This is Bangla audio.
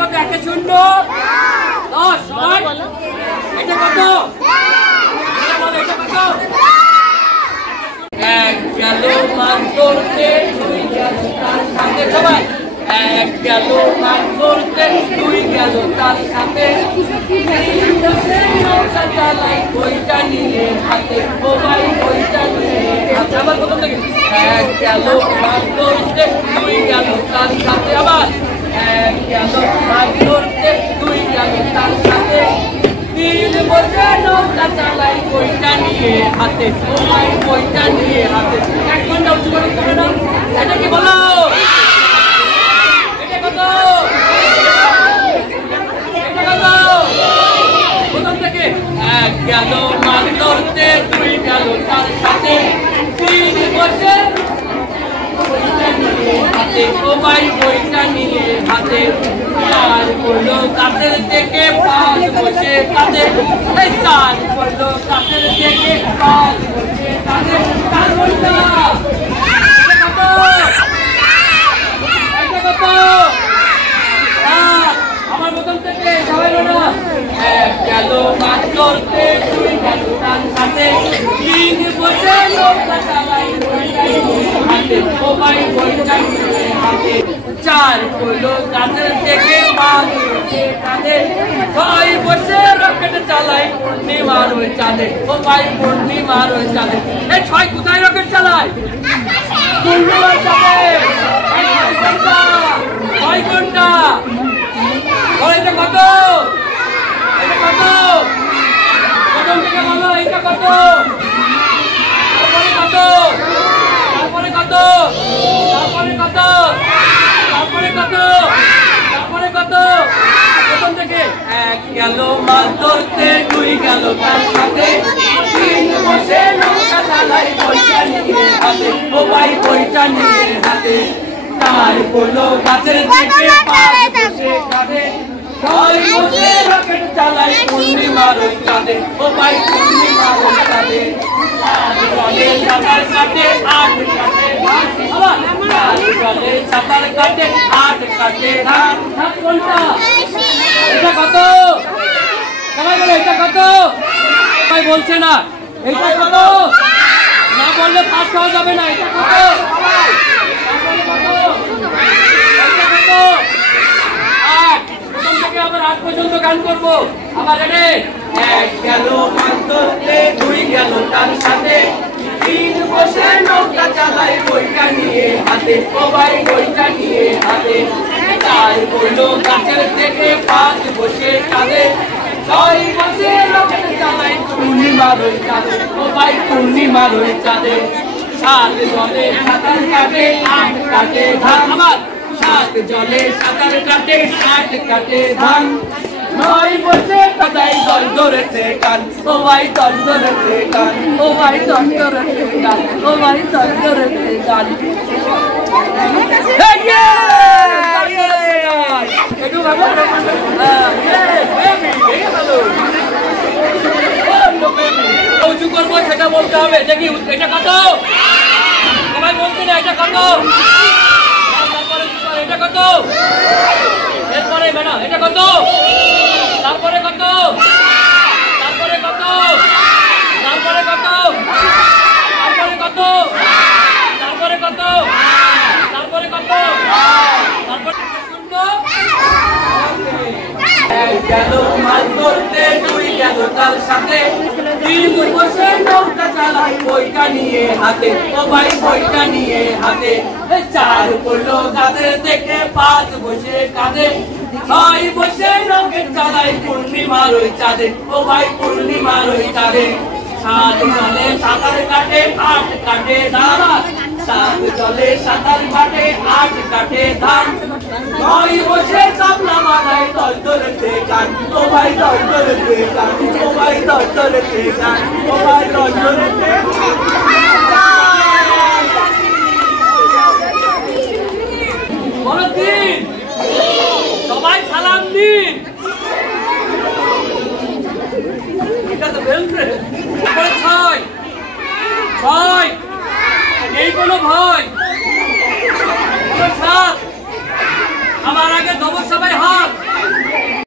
কত? 1 এ 0 10 সবাই এটা কত? এটা কত? 1 গেল মান করতে 2 গেল তার সাথে সবাই 1 গেল মান করতে 2 গেল তার সাথে চালাই বইটা নিয়ে হাতে সবাই বইটা নিয়ে হাতে আবার প্রথম থেকে 1 গেল মান করতে 2 গেল তার সাথে আবার 1 গেল মান করতে 2 গেল তার সাথে 3 বসে নৌকা চালাই বইটা নিয়ে হাতে সবাই বইটা নিয়ে হাতে 1 ঘন্টা উঁচু করে করে না এটা কি বলো? এটা কত? এটা কত? প্রথম থেকে 1 গেল মান করতে 2 গেল তার সাথে 3 বসে বইটা নিয়ে হাতে সবাই বইটা নিয়ে হাতে 4 পড়লো গাছের থেকে 5 বসে কাঁদে 4 পড়লো গাছের থেকে 5 বসে কাঁদে 4 বইটা এটা কত? এটা কত? আমার প্রথম থেকে সবাই বলো 1 গেল মান করতে 2 গেল তার সাথে 3 বসে নৌকা চালাই বইটা নিয়ে হাতে সবাই বইটা নিয়ে হাতে 4 পড়লো গাছের থেকে 5 বসে কাঁদে 6 বসে রকেট চালাই পূর্ণিমার ওই চাঁদে সবাই পূর্ণিমার ওই চাঁদে এই 6 কোথায় রকেট চালায়? পূর্ণিমার চাঁদে 6 ঘন্টা এটা কত? এটা কত? প্রথম থেকে বলো এটা কত? তারপরে কত? তারপরে কত? তারপরে কত? তারপরে কত? তারপরে কত? প্রথম থেকে 1 গেল মাছ ধরতে 2 গেল তার সাথে 3 বসে নৌকা চালাই বইটা নিয়ে হাতে সবাই বইটা নিয়ে হাতে 4 পড়লো গাছের থেকে 5 বসে কাঁদে 6 বসে রকেট চালাই পূর্ণিমার ওই চাঁদে সবাই পূর্ণিমার ওই চাঁদে 4 জলে সাঁতার কাটে 8 কাটে ধান আবার 4 জলে সাঁতার কাটে 8 কাটে ধান 7 ঘন্টা এটা কত? সবাই বলো এটা কত? সবাই বলছে না এটা কত? না বললে পাস হওয়া যাবে না এটা কত? আবার 8 পর্যন্ত গান করবো আবার রে 1 গেল মান ধরতে 2 গেল তার সাথে 3 বসে নৌকা চালাই বইটা নিয়ে হাতে সবাই বইটা নিয়ে হাতে 4 পড়লো গাছের থেকে 5 বসে কাঁদে 6 বসে রকেট চালাই পূর্ণিমার ওই চাঁদে সবাই পূর্ণিমার ওই চাঁদে 7 জলে সাঁতার কাটে 8 কাটে ধান আবার 7 জলে সাঁতার কাটে 8 কাটে ধান 9 বসে কাদাই দল ধরেছে কান সবাই দল ধরেছে কান সবাই দল ধরেছে কান সবাই দল ধরেছে কান একটু ভালো উঁচু করবো সেটা বলতে হবে দেখি এটা কত? সবাই বলছে না এটা কত? এটা কত? এরপরে ম্যাডাম এটা কত? তারপরে কত? তারপরে কত? তারপরে কত? তারপরে কত? তারপরে কত? তারপরে কত? তারপরে গেল মাছ ধরতে 2 গেল তার সাথে 3 বসে নৌকা চালাই বইটা নিয়ে হাতে সবাই বইটা নিয়ে হাতে 4 পড়লো গাছের থেকে 5 বসে কাঁদে 6 বসে রকেট চালাই পূর্ণিমার ওই চাঁদে সবাই পূর্ণিমার ওই চাঁদে 7 জলে সাঁতার কাটে 8 কাটে ধান 7 জলে সাঁতার কাটে 8 কাটে ধান 9 বসে চাপলা মাথায় দল ধরেছে গান সবাই দল ধরেছে গান সবাই দল ধরেছে গান সবাই দল ধরেছে বলো দিন সবাই সালাম দিন এটা তো বলছে 6 এই কোনো ভয় 7 আমার আগে দবর সবাই